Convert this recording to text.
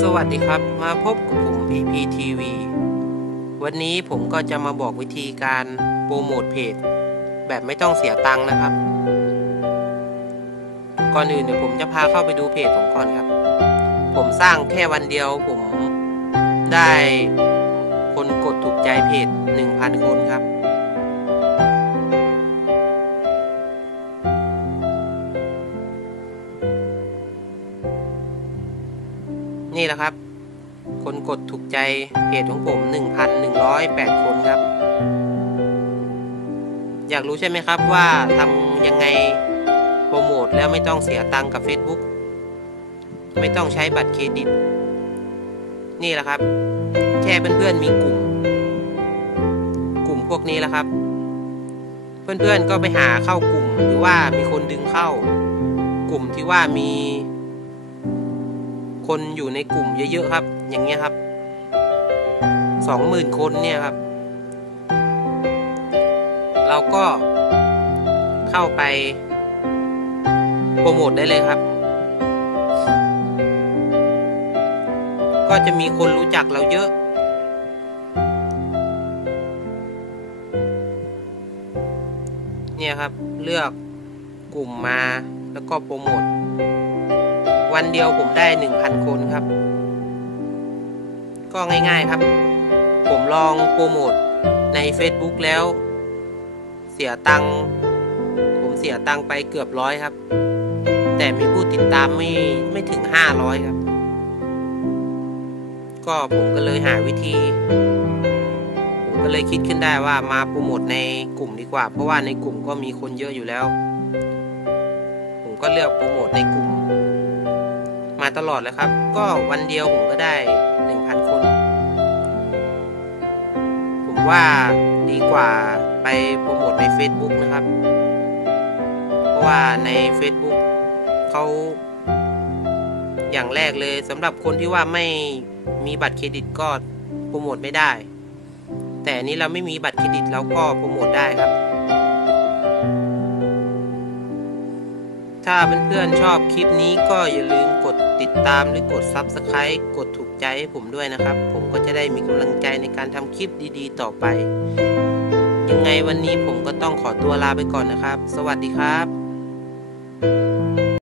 สวัสดีครับมาพบกับผม PPTV วันนี้ผมก็จะมาบอกวิธีการโปรโมทเพจ แบบไม่ต้องเสียตังค์นะครับ ก่อนอื่นเดี๋ยวผมจะพาเข้าไปดูเพจผมก่อนครับ ผมสร้างแค่วันเดียวผมได้คนกดถูกใจเพจ 1,000 คนครับ นี่แหละครับ คนกดถูกใจเพจของผม 1,108 คนครับ อยากรู้ใช่ไหมครับว่าทำยังไงโปรโมทแล้วไม่ต้องเสียตังค์กับ Facebook ไม่ต้องใช้บัตรเครดิต นี่แหละครับ แค่เพื่อนๆมีกลุ่ม กลุ่มพวกนี้แหละครับ เพื่อนๆก็ไปหาเข้ากลุ่มหรือว่ามีคนดึงเข้า กลุ่มที่ว่ามี คนอยู่ในกลุ่มเยอะๆครับ อย่างเงี้ยครับสองหมื่นคนเนี่ยครับ เราก็เข้าไปโปรโมทได้เลยครับ ก็จะมีคนรู้จักเราเยอะ เนี่ยครับเลือกกลุ่มมาแล้วก็โปรโมท วันเดียวผมได้หนึ่งพันคนครับ ก็ง่ายๆครับ ผมลองโปรโมทใน Facebook แล้ว เสียตังค์ผมเสียตังค์ไปเกือบร้อยครับ แต่มีผู้ติดตามไม่ไม่ถึงห้าร้อยครับ ก็ผมก็เลยหาวิธีผมก็เลยคิดขึ้นได้ว่ามาโปรโมทในกลุ่มดีกว่า เพราะว่าในกลุ่มก็มีคนเยอะอยู่แล้ว ผมก็เลือกโปรโมทในกลุ่ม มาตลอดเลยครับ ก็วันเดียวผมก็ได้หนึ่งพันคน ผมว่าดีกว่าไปโปรโมทใน Facebook นะครับ เพราะว่าใน Facebook เขาอย่างแรกเลยสำหรับคนที่ว่าไม่มีบัตรเครดิตก็โปรโมทไม่ได้ แต่นนี้เราไม่มีบัตรเครดิตเราก็โปรโมทได้ครับ ถ้าเพื่อนๆชอบคลิปนี้ก็อย่าลืมกดติดตามหรือกด Subscribe กดถูกใจให้ผมด้วยนะครับ ผมก็จะได้มีกำลังใจในการทำคลิปดีๆ ต่อไป ยังไงวันนี้ผมก็ต้องขอตัวลาไปก่อนนะครับ สวัสดีครับ